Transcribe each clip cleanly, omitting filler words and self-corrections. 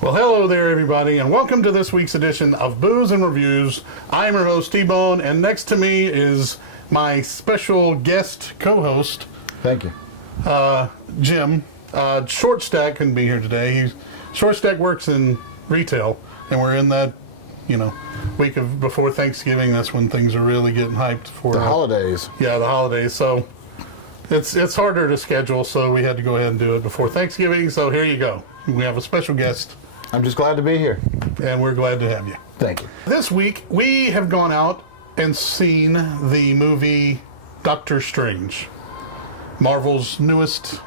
Well, hello there, everybody, and welcome to this week's edition of Booze and Reviews. I'm your host, T-Bone, and next to me is my special guest co-host. Thank you. Jim. Short Stack couldn't be here today. Short Stack works in retail, and we're in that, week of before Thanksgiving. That's when things are really getting hyped for the holidays. Yeah, the holidays. So it's harder to schedule, so we had to go ahead and do it before Thanksgiving. So here you go. We have a special guest. I'm just glad to be here. And we're glad to have you. Thank you. This week, we have gone out and seen the movie Doctor Strange, Marvel's newest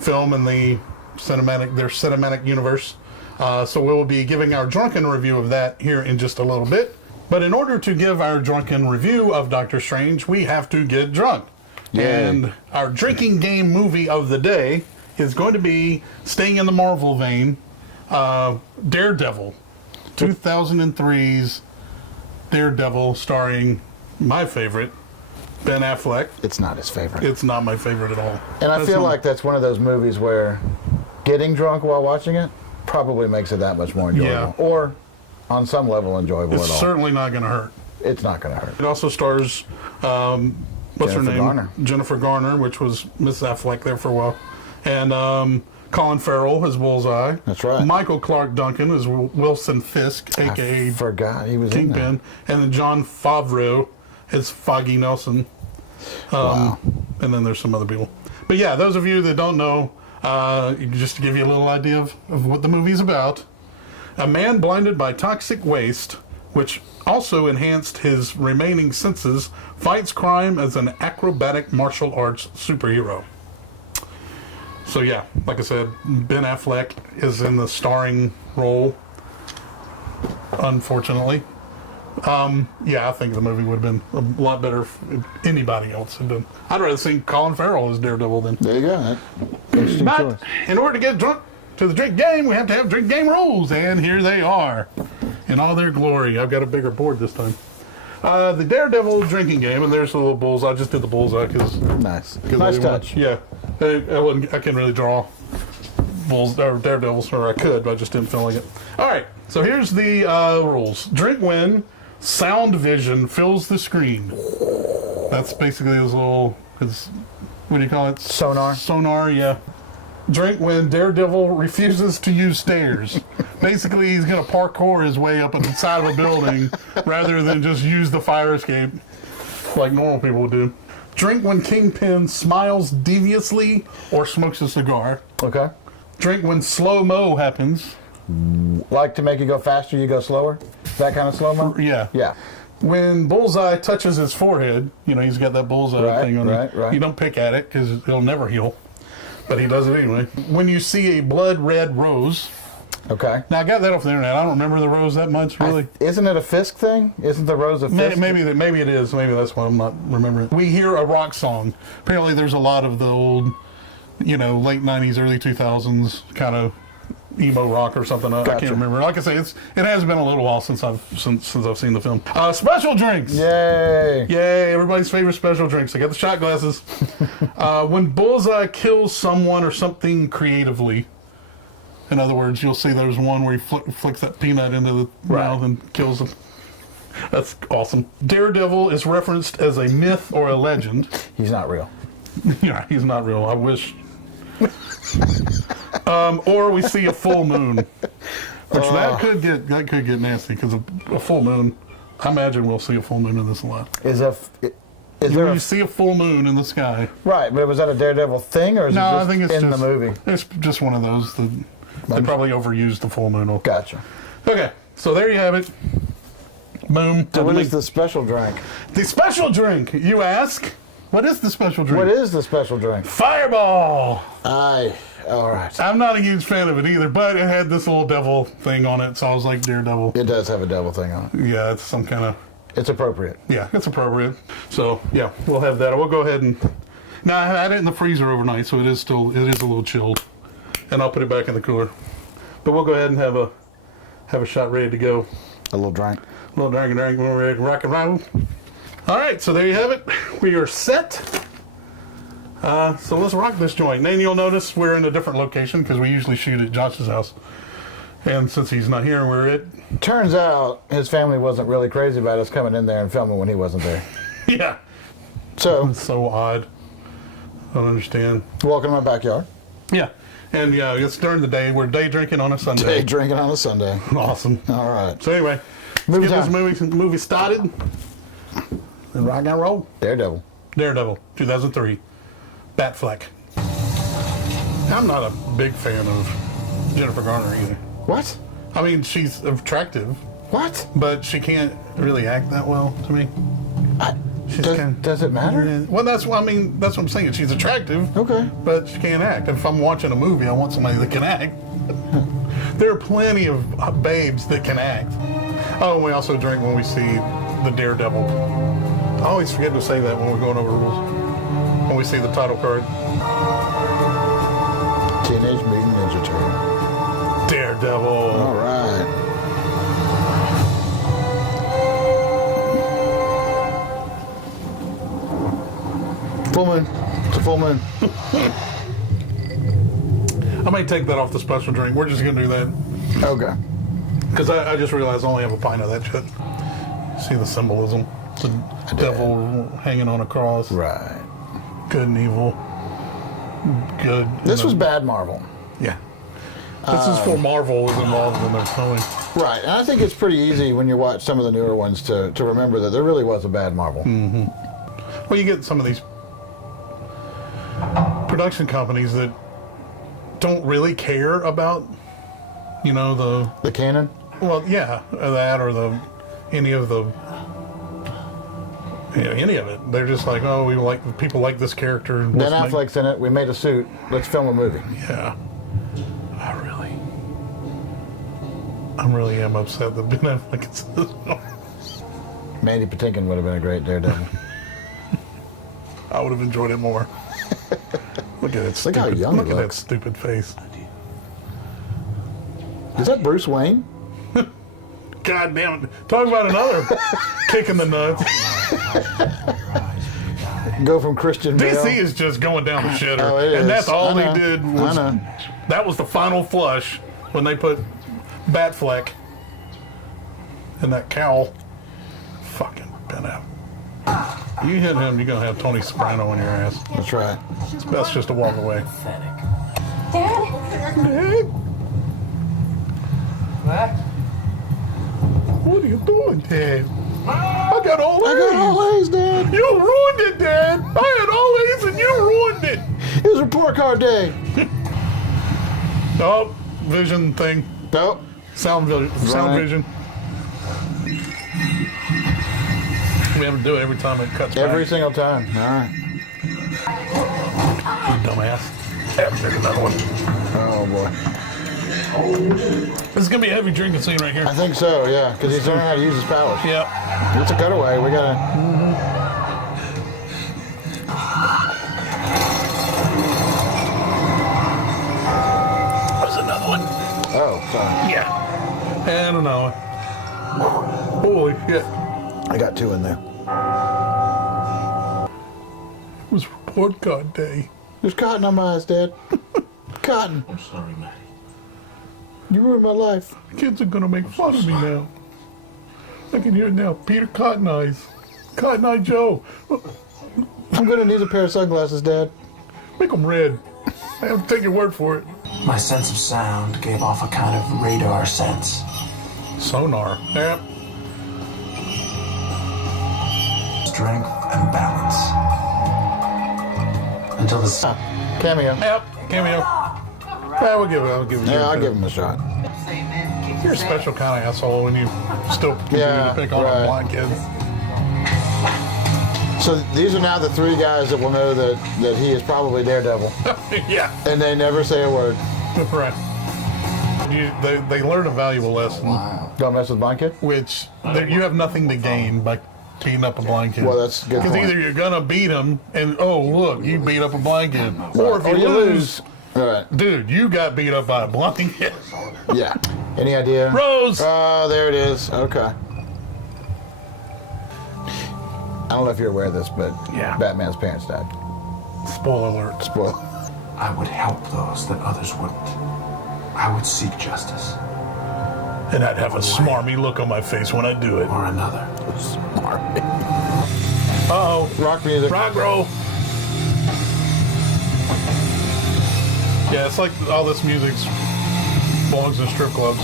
film in their cinematic universe. So we will be giving our drunken review of that here in just a little bit. But in order to give our drunken review of Doctor Strange, we have to get drunk. Yay. And our drinking game movie of the day is going to be, staying in the Marvel vein, Daredevil. 2003's Daredevil, starring my favorite, Ben Affleck. It's not his favorite. It's not my favorite at all. And I feel like that's one of those movies where getting drunk while watching it probably makes it that much more enjoyable. Yeah. Or, on some level, enjoyable at all. It's certainly not going to hurt. It's not going to hurt. It also stars, what's her name? Garner. Jennifer Garner, which was Miss Affleck there for a while. And Colin Farrell as Bullseye. That's right. Michael Clark Duncan as Wilson Fisk, a.k.a. I forgot he was in Kingpin. And then John Favreau as Foggy Nelson. Wow. And then there's some other people. But yeah, those of you that don't know, just to give you a little idea of what the movie's about, a man blinded by toxic waste, which also enhanced his remaining senses, fights crime as an acrobatic martial arts superhero. So yeah, like I said, Ben Affleck is in the starring role, unfortunately. I think the movie would have been a lot better if anybody else had been. I'd rather see Colin Farrell as Daredevil than. There you go. But in order to get drunk to the drink game, we have to have drink game rules, and here they are in all their glory. I've got a bigger board this time. The Daredevil drinking game, and there's a little bullseye. I just did the bullseye because nice touch. Yeah, I couldn't really draw Daredevils, or I could, but I just didn't feel like it. All right, so here's the rules. Drink when sound vision fills the screen. That's basically this little, what do you call it? Sonar. Sonar, yeah. Drink when Daredevil refuses to use stairs. Basically, he's going to parkour his way up the side of a building rather than just use the fire escape like normal people would do. Drink when Kingpin smiles deviously or smokes a cigar. Okay. Drink when slow-mo happens. Like to make you go faster, you go slower? That kind of slow-mo? Yeah. Yeah. When Bullseye touches his forehead, he's got that bullseye thing on it. Right. You don't pick at it because it'll never heal. But he does it anyway. When you see a blood red rose. Okay. Now, I got that off the internet. I don't remember the rose that much, really. Isn't it a Fisk thing? Isn't the rose a Fisk? Maybe it is. Maybe that's why I'm not remembering. We hear a rock song. Apparently, there's a lot of the old, late 90s, early 2000s kind of emo rock or something. Gotcha. I can't remember. Like I say, it has been a little while since I've seen the film. Special drinks. Yay! Everybody's favorite special drinks. I got the shot glasses. When Bullseye kills someone or something creatively, in other words, you'll see there's one where he flicks that peanut into the mouth and kills them. That's awesome. Daredevil is referenced as a myth or a legend. He's not real. Yeah, he's not real. I wish. Or we see a full moon, which that could get nasty because a full moon. I imagine we'll see a full moon in this a lot. You see a full moon in the sky? Right, but was that a Daredevil thing, or is it just I think it's in the movie? It's just one of those that they probably overused the full moon. Gotcha. Okay, so there you have it. Boom. So what is the special drink? The special drink, you ask? What is the special drink? What is the special drink? Fireball! All right. I'm not a huge fan of it either, but it had this little devil thing on it, so I was like, Daredevil. It does have a devil thing on it. Yeah, it's some kind of... It's appropriate. Yeah, it's appropriate. So, yeah, we'll have that. We'll go ahead and... Now, I had it in the freezer overnight, so it is a little chilled. And I'll put it back in the cooler. But we'll go ahead and have a shot ready to go. A little drink. A little drink, we're ready to rock and roll. All right, so there you have it. We are set. So let's rock this joint. And you'll notice we're in a different location because we usually shoot at Josh's house. And since he's not here, we're at... Turns out his family wasn't really crazy about us coming in there and filming when he wasn't there. Yeah. So, It's so odd. I don't understand. welcome to my backyard. Yeah. And yeah, it's during the day. We're day drinking on a Sunday. Day drinking on a Sunday. Awesome. All right. So anyway, Movie let's get time. this movie started. And rock and roll. Daredevil. Daredevil, 2003. Batfleck. I'm not a big fan of Jennifer Garner either. What? I mean, she's attractive, What? but she can't really act that well to me. She's Does it matter? Yeah. Well, that's what I'm saying. She's attractive, Okay. but she can't act. If I'm watching a movie, I want somebody that can act. There are plenty of babes that can act. Oh, and we also drink when we see the Daredevil. I always forget to say that when we're going over rules. When we see the title card. Teenage Mutant Ninja Turtle. Daredevil. All right. Full moon. It's a full moon. I may take that off the special drink. We're just going to do that. Okay. Because I just realized I only have a pint of that shit. See the symbolism? The devil hanging on a cross. Right. Good and evil. Good. This was bad Marvel. Yeah. This is for Marvel was involved in their towing. Right. And I think it's pretty easy when you watch some of the newer ones to remember that there really was a bad Marvel. Well, you get some of these production companies that don't really care about, The canon? well, yeah, that or any of it. They're just like, oh, people like this character. And Ben let's Affleck's in it. We made a suit. Let's film a movie. Yeah. I really am upset that Ben Affleck is this one. Mandy Patinkin would have been a great Daredevil. I would have enjoyed it more. Look at it. Look how young he Look at that looks. stupid face. Is that Bruce Wayne? God damn it. Talk about another kick in the nuts. Go from Christian Bale. DC is just going down the shitter. Oh, it and is. that's all I they know. did I was know. that was the final flush when they put Batfleck in that cowl. Fucking Ben Affleck. You hit him, you're gonna have Tony Soprano on your ass. That's right. It's best just to walk away. Dad? Dad, What? what are you doing, Dad? I got all A's. I got all A's, Dad. You ruined it, Dad. I had all A's and you ruined it. It was report card day. Oh, vision thing. Nope. Sound Right. vision. We have to do it every time it cuts Every back. single time. All right. You dumbass. Yeah, there's another one. Oh, boy. This is going to be a heavy drinking scene right here. I think so, yeah, because he's learning how to use his powers. Yeah. It's a cutaway. We gotta. There's another one. Oh, sorry. Yeah. And another one. Holy shit. I got two in there. It was report card day. There's cotton on my eyes, Dad. Cotton. I'm sorry, Maddie. You ruined my life. Kids are going to make fun of me now. I can hear it now. Peter Cotton Eyes. Cotton Eye Joe. I'm gonna need a pair of sunglasses, Dad. Make them red. I have to take your word for it. My sense of sound gave off a kind of radar sense. Sonar. Yep. Strength and balance. Until the Cameo. Yep. Cameo. I'll give it. Yeah, I'll give him a shot. You're a special kind of asshole when you still continue Yeah, to pick on right. a blind kid. So these are now the three guys that will know that he is probably Daredevil, Yeah. and they never say a word. Right. They learn a valuable lesson, Don't mess with blind kid. which you have nothing to gain by beating up a blind kid. Well, that's a good Because point. either you're gonna beat him, and oh look, you beat up a blind kid, or if you lose, All right. dude, you got beat up by a blind kid. Yeah. Any idea? Rose. Oh, there it is. Okay. I don't know if you're aware of this, but Yeah. Batman's parents died. Spoiler alert. Spoil. I would help those that others wouldn't. I would seek justice. And I'd have a smarmy look on my face when I do it. Or another. Smarmy. Uh-oh. Rock music. Rock roll. Yeah, it's like all this music belongs in strip clubs.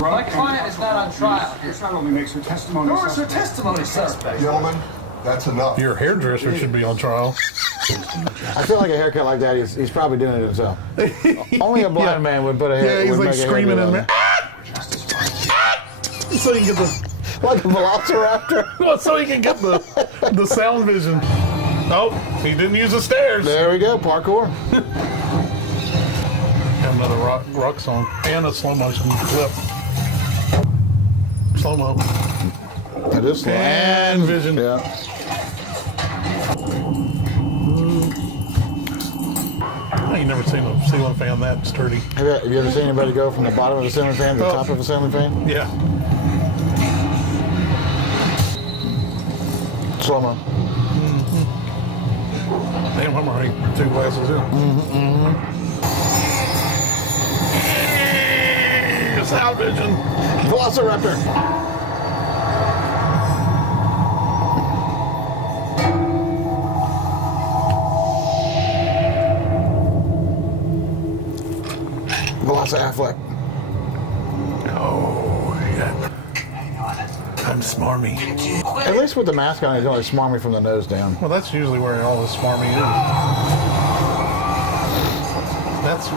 My client is not on trial. This not only makes her testimony Nor is her suspect. testimony suspect. Gentlemen, that's enough. Your hairdresser should be on trial. I feel like a haircut like that, he's probably doing it himself. Only a blind man would put a hair. Yeah, he's would like make a screaming in hairdo there. So he can get the like a velociraptor. so he can get the sound vision. Oh, he didn't use the stairs. There we go, parkour. Have another rock song and a slow motion clip. Slow mo. That is slow. And vision. Yeah. I ain't never seen a ceiling fan that sturdy. Have you ever seen anybody go from the bottom of a ceiling fan to the top of a ceiling fan? Yeah. Slow mo. Damn, I'm already 2 glasses in. Sound vision. Velociraptor. Affleck. Oh, yeah. I'm smarmy. At least with the mask on, he's only smarmy from the nose down. Well, that's usually where all this smarmy is.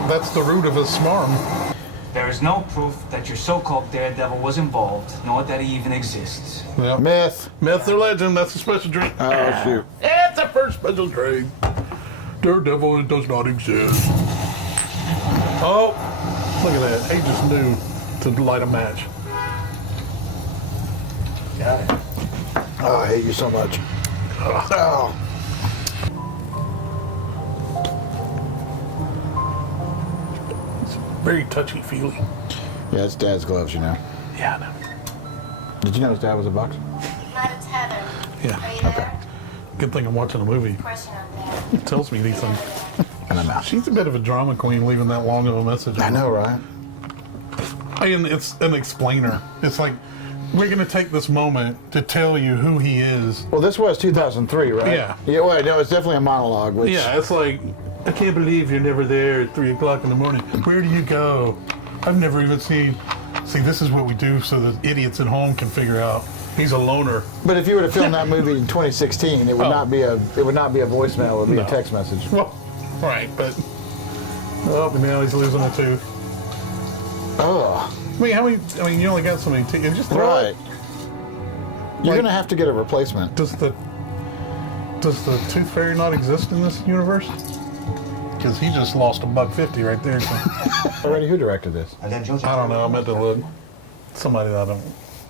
That's the root of a smarm. There is no proof that your so-called Daredevil was involved, nor that he even exists. Yep. Myth. Myth or legend, that's a special drink. Oh, shoot. It's a first special drink. Daredevil does not exist. Oh, look at that. He just knew to light a match. Got it. Oh, I hate you so much. Oh. Very touchy-feely. Yeah, it's Dad's gloves, you know. Yeah, I know. Did you know his dad was a boxer? Not a tether. Yeah. Are you Okay. there? Good thing I'm watching a movie. Question on that. It tells me these things. And I'm out. She's a bit of a drama queen leaving that long of a message. I know, right? And it's an explainer. It's like, we're going to take this moment to tell you who he is. Well, this was 2003, right? Yeah. Yeah, well, no, it's definitely a monologue. Which, Yeah, it's like, I can't believe you're never there at 3 o'clock in the morning. Where do you go? I've never even seen. See, this is what we do so the idiots at home can figure out. He's a loner. But if you were to film that movie in 2016, it would not be a voicemail. It would be No. a text message. Well, right, but now he's losing a tooth. Oh, I mean, you only got so many teeth. Just throw right. it. You're Like- gonna have to get a replacement. Does the Tooth Fairy not exist in this universe? Because he just lost $1.50 right there. So. Already, who directed this? And then Jojo. I don't know. I meant to look. Somebody that I don't.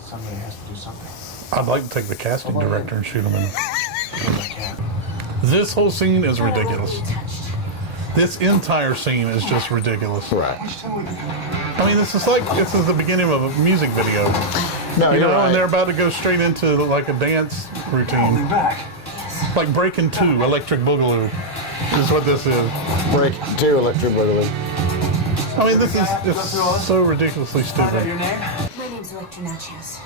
Somebody has to do something. I'd like to take the casting director and shoot him in. This whole scene is ridiculous. This entire scene is just ridiculous. Right. I mean, this is the beginning of a music video. No, You you're know, right. and they're about to go straight into like a dance routine. Back. Like Breaking 2, Electric Boogaloo. Is what this is. Break 2, Electric Boogaloo. I mean, this is so ridiculously Find out stupid. your name? My name's Electra Nachos.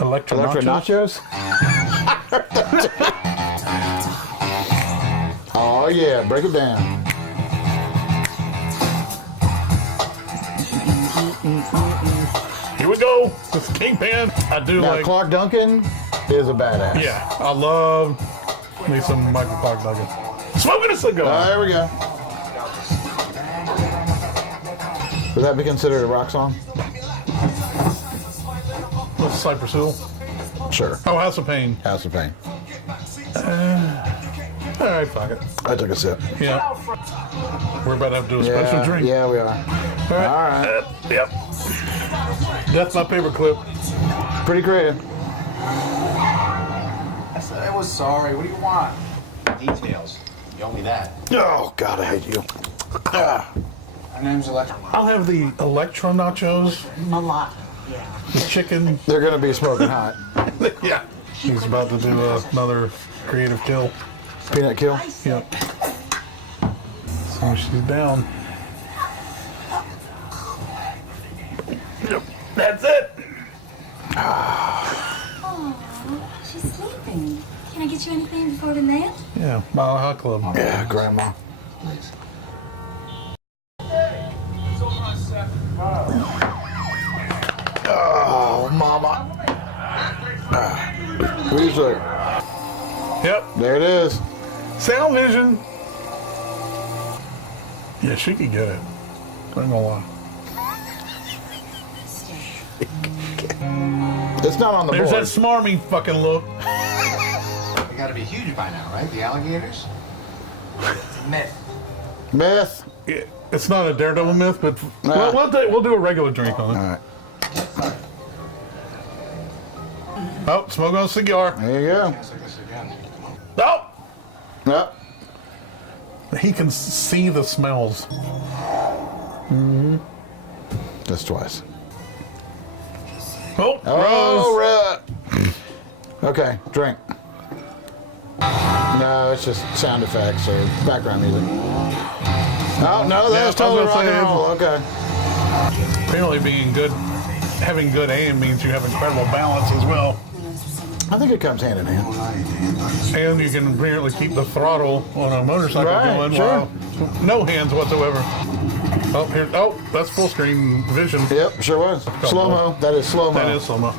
Electro Electric Nachos? Nachos? Oh, yeah, break it down. Here we go. This Kingpin. I do Now, like. Clark Duncan is a badass. Yeah, I love me some Michael Clark Duncan. Smoking a cigar. There we go. Would that be considered a rock song? What's Cypress Hill? Sure. Oh, House of Pain. House of Pain. All right, fuck it. I took a sip. Yeah. We're about to have to do a special drink. Yeah, we are. All right. All right. Yep. That's my paper clip. Pretty creative. I said I was sorry. What do you want? Details. You owe me that. Oh, God, I hate you. Ah. My name's Electra. I'll have the Electro Nachos, Malata. the chicken. They're going to be smoking hot. Yeah. He's about to do another creative kill. Peanut kill. Yep. So she's down. Yep. That's it. Oh, she's sleeping. Can I get you anything before the nap? Yeah, Mile High Club. Yeah, Grandma. Oh, Mama. Who's there? Yep. There it is. Sound vision. Yeah, she could get it. I ain't gonna lie. It's not on the There's board. that smarmy fucking look. They gotta be huge by now, right? The alligators? Myth. Myth. It's not a Daredevil myth, but Nah. we'll do a regular drink on it. All right. Oh, smoke on a cigar. There you go. Let's like this again. Oh, Yep. he can see the smells. That's twice. Oh, Oh, right. Okay, drink. No, it's just sound effects or background music. Oh, no, that Yeah, was totally I was rock gonna and say, roll. Okay. Apparently, having good aim means you have incredible balance as well, I think it comes hand in hand. and you can apparently keep the throttle on a motorcycle Right, going sure. while no hands whatsoever. Oh, here! Oh, that's full screen vision. Yep, sure was. Slow-mo. That is slow-mo. That is slow-mo.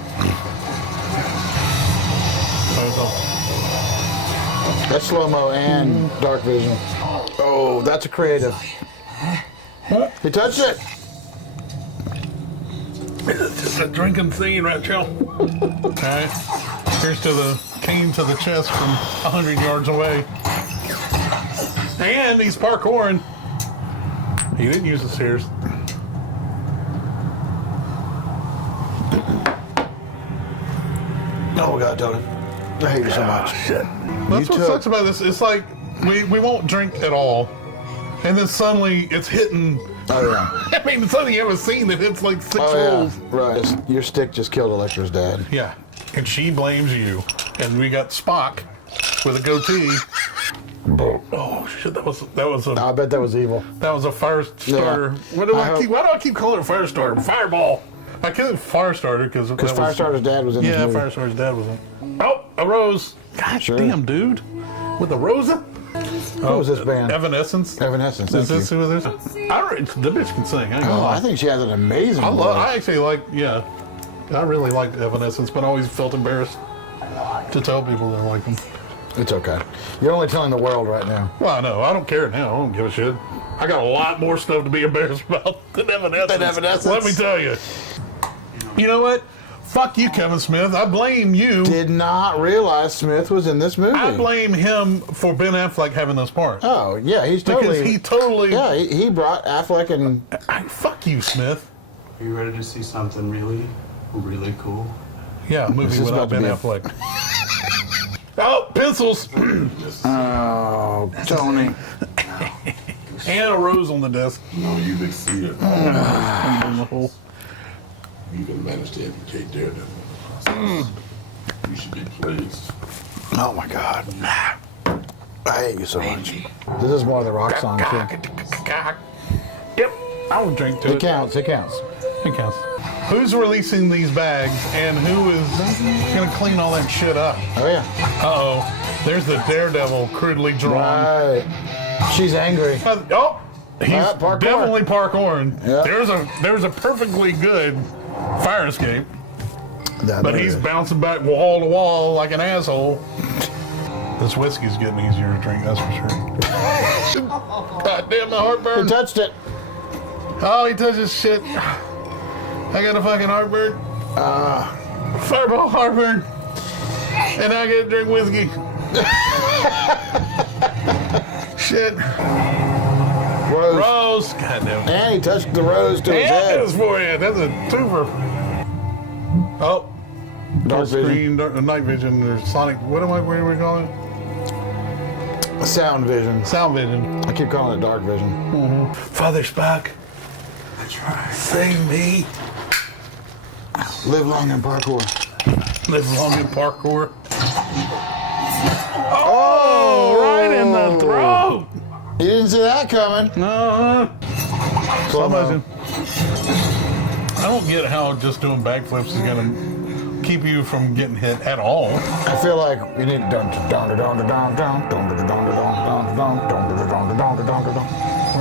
That's slow-mo and dark vision. Oh, that's a creative. He touched it. It's just a drinking scene right here. Okay. Here's to the cane to the chest from 100 yards away. And he's parkouring. He didn't use the stairs. Oh, God, Tony. I hate you so much. Shit. That's what sucks about this. It's like we won't drink at all. And then suddenly it's hitting. Oh, yeah. I mean, it's something you haven't seen that hits like 6 Oh, rolls. yeah. Right. Your stick just killed Electra's dad. Yeah. And she blames you. And we got Spock with a goatee. Oh shit! That was I bet that was evil. a fire starter. Yeah. Why do I keep calling it a fire starter? Fireball. I call it fire starter because Firestarter's dad was in this Yeah, movie. Firestarter's dad was in. Oh, a rose. God Sure. damn, dude. With a rose. What was this band? Evanescence. Evanescence. Is Thank this you. who it is? The bitch can sing. I ain't gonna Oh, lie. I think she has an amazing voice. I actually like. Yeah, I really like Evanescence, but I always felt embarrassed to tell people that I like them. It's okay. You're only telling the world right now. Well, I know. I don't care now. I don't give a shit. I got a lot more stuff to be embarrassed about than Evanescence. Let me tell you. You know what? Fuck you, Kevin Smith. I blame you. Did not realize Smith was in this movie. I blame him for Ben Affleck having this part. Oh, yeah, he's totally... Because he totally... Yeah, he brought Affleck and... Fuck you, Smith. Are you ready to see something really, really cool? Yeah, a movie This is without about to Ben be Affleck. Oh, pencils! Oh, Tony. And a rose on the desk. No, you've exceeded all In the hole. you even managed to educate Daredevil. You should be pleased. Oh, my God. I hate you so much. This is more of the rock song, too. Yep, I would drink to It it. counts, it counts. It counts. Who's releasing these bags and who is going to clean all that shit up? Oh, yeah. Uh-oh. There's the Daredevil crudely drawn. Right. She's angry. Oh, he's parkour. definitely parkouring. Yep. There's a perfectly good fire escape, That but there he's is. bouncing back wall to wall like an asshole. This whiskey's getting easier to drink, that's for sure. God damn, my heartburn. He touched it. Oh, he touches shit. I got a fucking heartburn. Fireball heartburn. And I get to drink whiskey. Shit. Rose. Rose. God damn it. And he touched the rose to his And head. his forehead. That's a twofer. Oh. Dark vision. Screen, night vision, or sonic. What are we calling it? Sound vision. Sound vision. I keep calling it dark vision. Father Spock. That's right. Sing me. Live long in parkour. Live long in parkour. Oh, right in the throat. You didn't see that coming. Slow motion. don't get how just doing backflips is gonna keep you from getting hit at all. I feel like you need What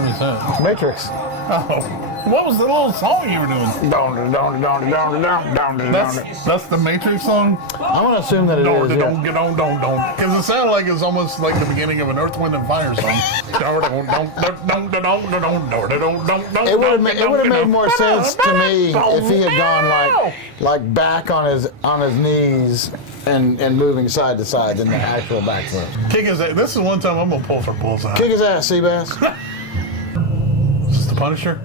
is that? Matrix. Oh, what was the little song you were doing? That's the Matrix song? I'm gonna assume that it is. Don't get on, don't. Because it sounded like it's almost like the beginning of an Earth, Wind, and Fire song. It would have made more sense to me if he had gone like back on his knees and moving side to side than the actual backflip. Kick his ass. This is one time I'm gonna pull for bullseye. Kick his ass, Seabass. Is this the Punisher?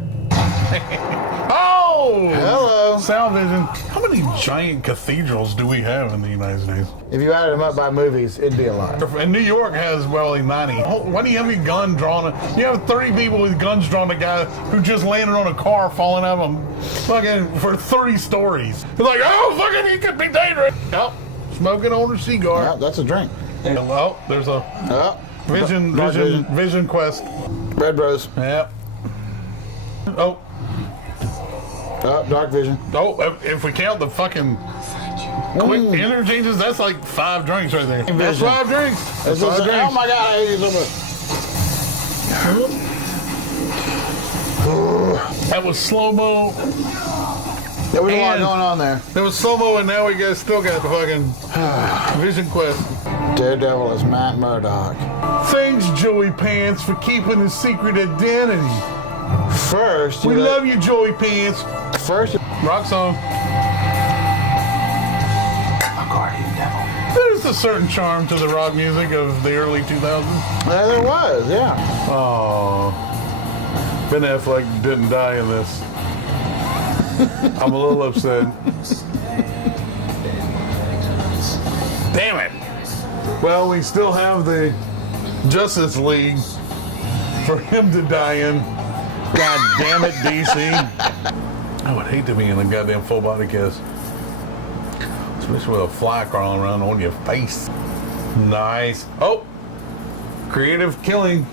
Oh! Hello. Sound vision. How many giant cathedrals do we have in the United States? If you added them up by movies, it'd be a lot. And New York has, well, like 90. Why do you have a gun drawn? You have 30 people with guns drawn at a guy who just landed on a car falling out of him fucking for 30 stories. They're like, oh, fucking, he could be dangerous. Oh, smoking on a cigar. Yeah, that's a drink. Hello, there's a Vision Quest. Red Rose. Yep. Oh. Dark Vision. Oh, if we count the fucking quick interchanges, that's like 5 drinks right there. That's 5 drinks. That's 5 drinks. Oh my God, I hate you so much. That was slow-mo. There was a lot going on there. There was slow-mo, and now we still got the fucking Vision Quest. Daredevil is Matt Murdock. Thanks, Joey Pants, for keeping his secret identity. First, We love you, Joey Pants. First, Rock song. A guardian devil. There's a certain charm to the rock music of the early 2000s. there was, yeah. Oh, Ben Affleck didn't die in this. I'm a little upset. Damn it. Well, we still have the Justice League for him to die in. God damn it, DC. I would hate to be in a goddamn full body cast. Especially with a fly crawling around on your face. Nice. Oh! Creative killing.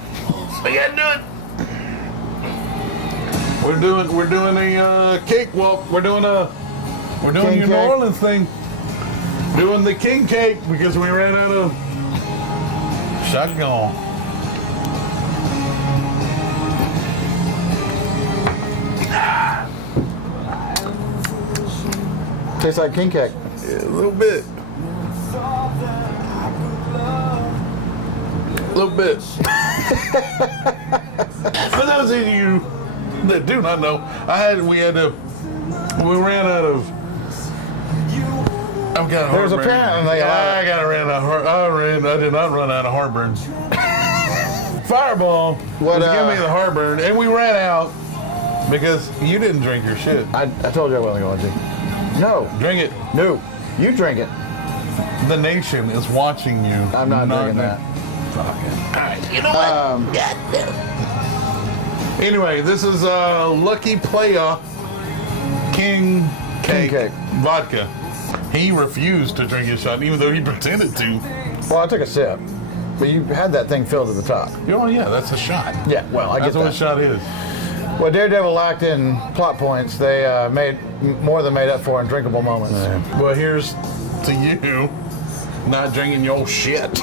We gotta do it! We're doing a cake walk. We're doing your King New cake. Orleans thing. Doing the king cake because we ran out of shotgun. Tastes like king cake. Yeah, a little bit. A little bit. For those of you that do not know, we ran out of. I've got There's heartburn. apparently I did not run out of heartburn. Fireball was giving me the heartburn, and we ran out because you didn't drink your shit. I told you I wasn't going to. No. Drink it. No. You drink it. The nation is watching you. I'm not drinking that. Fuck it. All right. You know what? Anyway, this is Lucky Playa King Cake vodka. He refused to drink his shot, even though he pretended to. Well, I took a sip. But you had that thing filled to the top. Oh, yeah, that's a shot. Yeah, well, I get That's what a shot is. Well, Daredevil lacked in plot points. They more than made up for in drinkable moments. Well, here's to you not drinking your shit.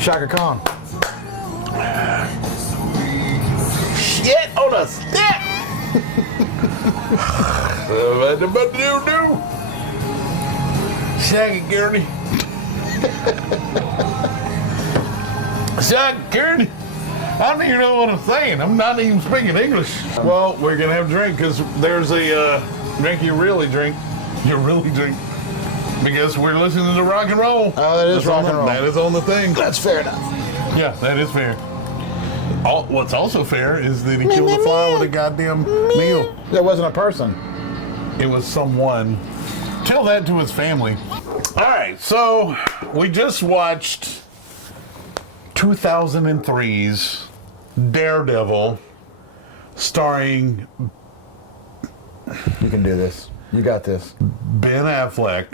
Shaka Khan. Shit on a stick! Shaggy Gurney. Shaggy Gurney. I don't even know what I'm saying. I'm not even speaking English. Well, we're going to have a drink because there's a drink you really drink. You really drink. Because we're listening to rock and roll. Oh, that is rock and roll. That is on the thing. That's fair enough. Yeah, that is fair. What's also fair is that he killed a fly with a goddamn needle. That wasn't a person. It was someone. Tell that to his family. All right, so we just watched 2003's Daredevil, starring You can do this. You got this. Ben Affleck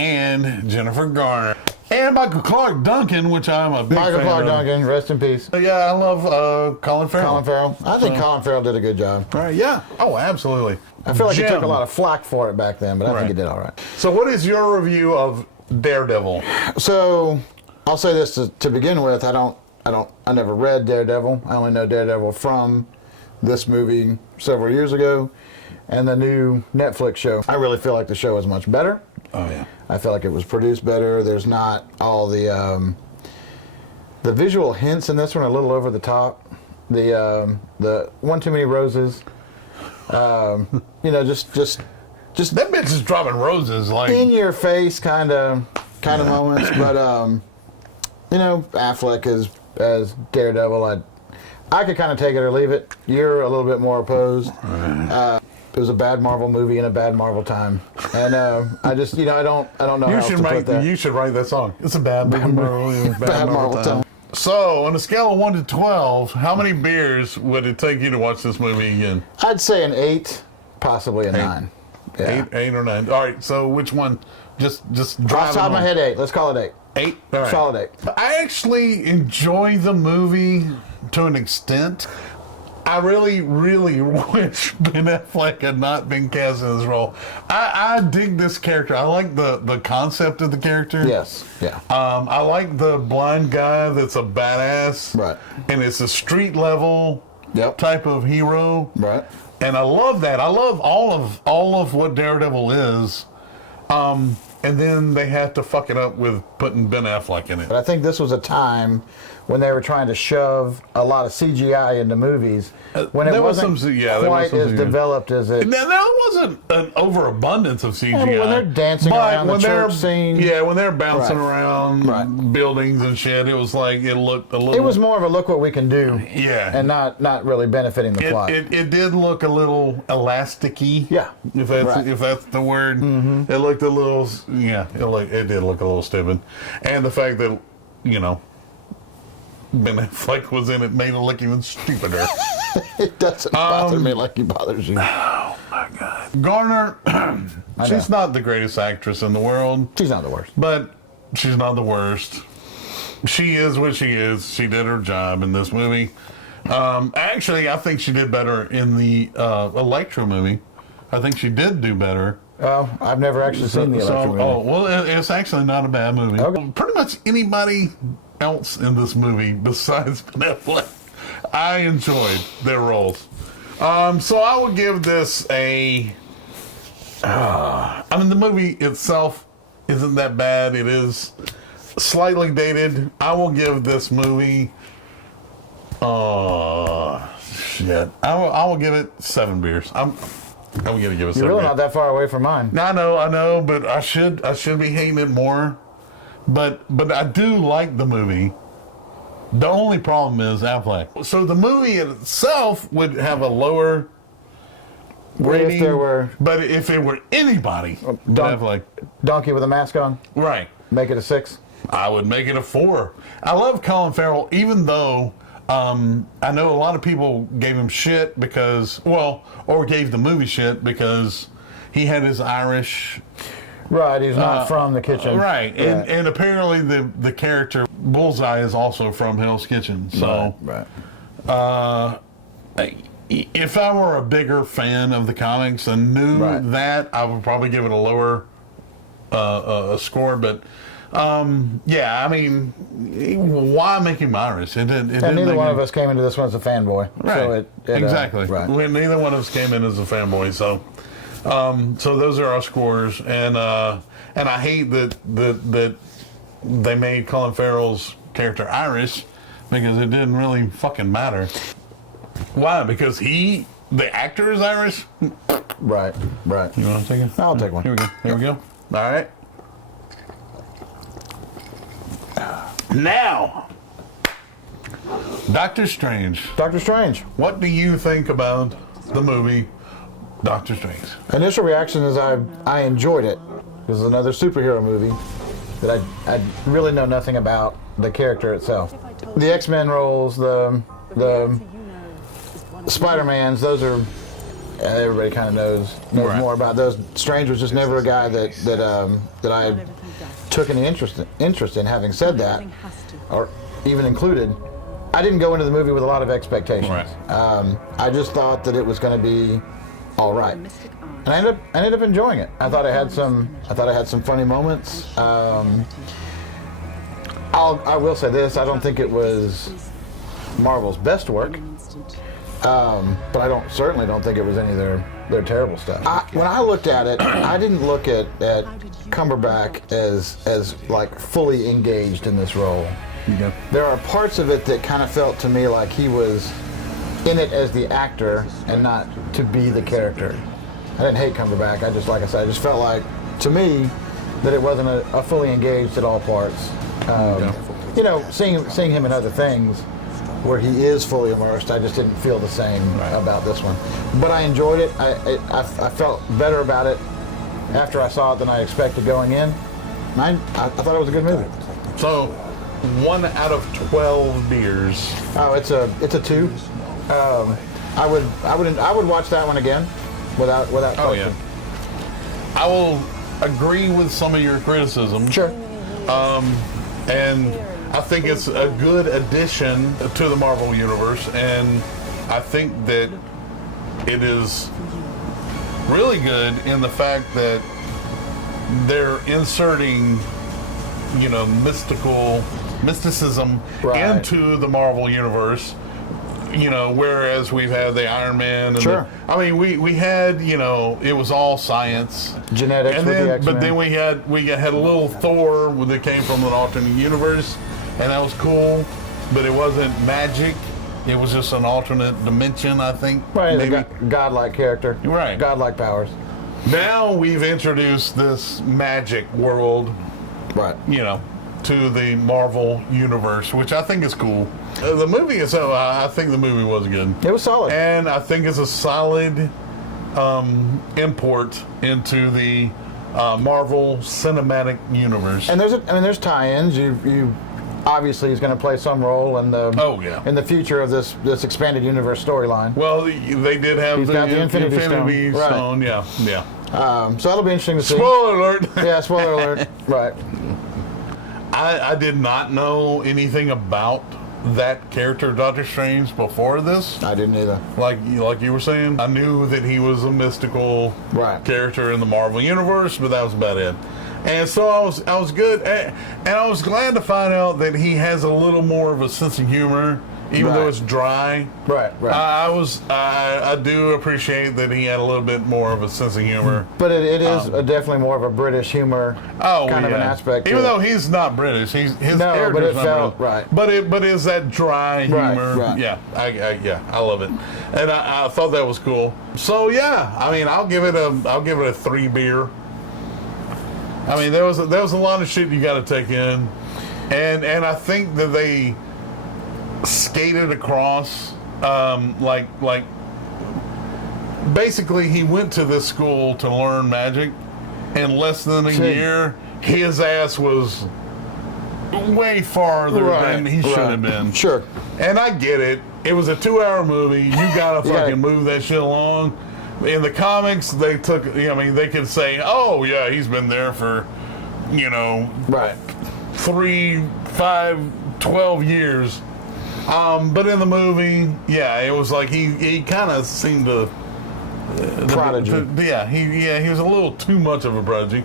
and Jennifer Garner. And Michael Clark Duncan, which I'm a big fan Michael Clark of. Duncan, rest in peace. Yeah, I love Colin Farrell. Colin Farrell. I think Colin Farrell did a good job. All right, yeah. Oh, absolutely. I feel like he Jim. took a lot of flack for it back then, but I think he did all right. So what is your review of Daredevil? So I'll say this to begin with. I never read Daredevil. I only know Daredevil from this movie several years ago and the new Netflix show. I really feel like the show is much better. Oh, yeah. I feel like it was produced better. There's not all the visual hints in this one are a little over the top. The one too many roses. You know, just That bitch is dropping roses like in your face kind of moments. But you know, Affleck as Daredevil, I could kind of take it or leave it. You're a little bit more opposed. It was a bad Marvel movie in a bad Marvel time, and I just, you know, I don't know how else to put that. You should write that song. It's a bad movie. Bad Marvel time. So, on a scale of 1 to 12, how many beers would it take you to watch this movie again? I'd say an 8, possibly a 9. Yeah. 8 or 9. All right. So, which one? Just drive. Off the top of my head, 8. Let's call it 8. 8. All right. Solid 8. I actually enjoy the movie to an extent. I really, really wish Ben Affleck had not been cast in this role. I dig this character. I like the concept of the character. Yes. Yeah. I like the blind guy that's a badass. Right. And it's a street level type of hero. Right. And I love that. I love all of what Daredevil is. And then they had to fuck it up with putting Ben Affleck in it. But I think this was a time when they were trying to shove a lot of CGI into movies when it wasn't quite as developed as it. Now, there wasn't an overabundance of CGI. Yeah, when they're dancing around the church scene. Yeah, when they're bouncing around buildings and shit, it was like it looked a little. It was more of a look what we can do. Yeah. And not really benefiting the plot. It did look a little elasticy. Yeah. If that's the word. Mm-hmm. It looked a little. Yeah. It did look a little stupid, and the fact that Ben Affleck was in it made it look even stupider. It doesn't bother me like he bothers you. Oh my God. Garner, she's not the greatest actress in the world. She's not the worst. But she's not the worst. She is what she is. She did her job in this movie. Actually, I think she did better in the Electro movie. I think she did do better. Oh, I've never actually seen the Electro movie. Oh, well, it's actually not a bad movie. Okay. Pretty much anybody else in this movie besides Ben Affleck, I enjoyed their roles. So I would give this a. I mean, the movie itself isn't that bad. It is slightly dated. I will give this movie. Shit. I will give it 7 beers. I'm gonna give it 7 You're really beers. not that far away from mine. I know, but I should be hating it more. But I do like the movie. The only problem is Affleck. So the movie itself would have a lower rating. If there were, but if it were anybody, Affleck. Donkey with a mask on, Right. make it a 6. I would make it a 4. I love Colin Farrell, even though I know a lot of people gave him shit because, or gave the movie shit because he had his Irish. Right, he's not from the kitchen. Right, and apparently the character Bullseye is also from Hell's Kitchen. So, if I were a bigger fan of the comics and knew that, I would probably give it a lower score. But I mean, why make him Irish? It neither one of us came into this one as a fanboy. Right. So exactly. Neither one of us came in as a fanboy. So. So those are our scores, and I hate that they made Colin Farrell's character Irish because it didn't really fucking matter. Why? Because the actor is Irish. Right. You want to take it? I'll take one. Here we go. All right. Now, Doctor Strange. Doctor Strange. What do you think about the movie Doctor Strange? Initial reaction is I enjoyed it. This is another superhero movie that I really know nothing about the character itself. The X-Men roles, the Spider-Mans, those are everybody kind of knows Right. more about those. Strange was just never a guy that I took any interest in. Having said that, or even included, I didn't go into the movie with a lot of expectations. Right. I just thought that it was going to be all right, and I ended up enjoying it. I thought I had some funny moments. I will say this: I don't think it was Marvel's best work, but I certainly don't think it was any of their terrible stuff. When I looked at it, I didn't look at Cumberbatch as like fully engaged in this role. Yeah. There are parts of it that kind of felt to me like he was in it as the actor and not to be the character. I didn't hate Cumberbatch. Like I said, I just felt like, to me, that it wasn't a fully engaged at all parts. You know, seeing him in other things where he is fully immersed, I just didn't feel the same about this one. But I enjoyed it. I felt better about it after I saw it than I expected going in. I thought it was a good movie. So, 1 out of 12 beers. Oh, it's a 2. I would watch that one again without question. Oh yeah. I will agree with some of your criticism. Sure. And I think it's a good addition to the Marvel Universe, and I think that it is really good in the fact that they're inserting, mysticism into the Marvel Universe. Whereas we've had the Iron Man. And sure. We had, it was all science. Genetics and with then, the X-Men. But then we had a little Thor that came from an alternate universe, and that was cool. But it wasn't magic. It was just an alternate dimension, I think. Right, maybe. Godlike character. Right. Godlike powers. Now we've introduced this magic world, right? To the Marvel Universe, which I think is cool. The movie is I think the movie was good. It was solid, and I think it's a solid import into the Marvel Cinematic Universe. And there's tie-ins. You obviously is going to play some role in the in the future of this expanded universe storyline. Well, they did have the Infinity Stone. Right. Yeah. So that'll be interesting to see. Spoiler alert. Yeah, spoiler alert. Right. I did not know anything about that character, Doctor Strange, before this. I didn't either. Like you were saying, I knew that he was a mystical character in the Marvel Universe, but that was about it. And so I was good, and I was glad to find out that he has a little more of a sense of humor, even though it's dry. Right. I do appreciate that he had a little bit more of a sense of humor. But it is definitely more of a British humor kind of an aspect. Even though he's not British, his character's not British. Right. But is that dry humor? Right. Yeah, I love it, and I thought that was cool. So yeah, I'll give it a 3 beer. There was a lot of shit you got to take in, and I think that they skated across like basically he went to this school to learn magic. In less than a year, his ass was way farther than he should have been. Sure. And I get it. It was a 2-hour movie. You gotta fucking move that shit along. In the comics, they took. They could say, "Oh yeah, he's been there for, 3, 5, 12 years." But in the movie, it was like he kind of seemed to prodigy. He was a little too much of a prodigy.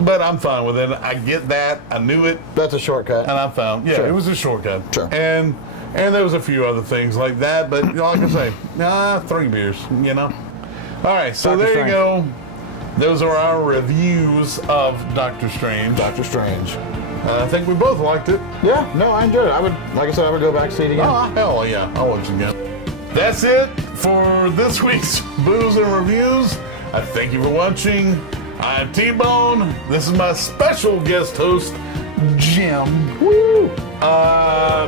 But I'm fine with it. I get that. I knew it. That's a shortcut. And I'm fine. Yeah, It was a shortcut. Sure. And there was a few other things like that. But like I say, 3 beers. All right, so there you go. Those are our reviews of Doctor Strange. I think we both liked it. Yeah, no, I enjoyed it. I would go back and see it again. Oh, hell yeah. I'll watch it again. That's it for this week's Booze and Reviews. I thank you for watching. I'm T-Bone. This is my special guest host, Jim. Woo!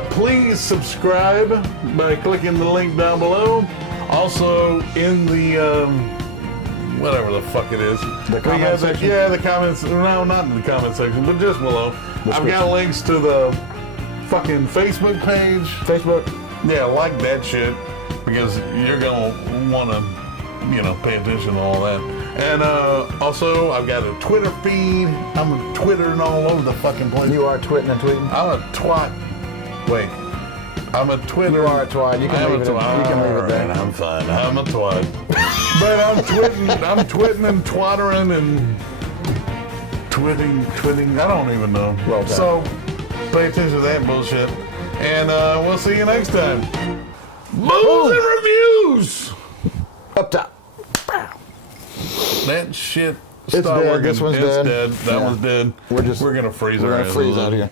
Please subscribe by clicking the link down below. Also, in the whatever the fuck it is. The comment section? Yeah, the comments. No, not in the comment section, but just below. I've got links to the fucking Facebook page. Facebook? Yeah, like that shit, because you're going to want to pay attention to all that. And also, I've got a Twitter feed. I'm twittering all over the fucking place. You are twitting and tweeting? I'm a twat. Wait. I'm a Twitter. You are a twat. You can leave it. You can leave it there. Right, I'm fine. I'm a twat. But I'm twitting and twattering and twitting. I don't even know. Well done. So, pay attention to that bullshit. And we'll see you next time. Movies and reviews. Up top. That shit. It's stopped dead. working. This one's it's dead. dead. That Yeah. one's dead. We're gonna freeze We're our gonna freeze asses out up. here.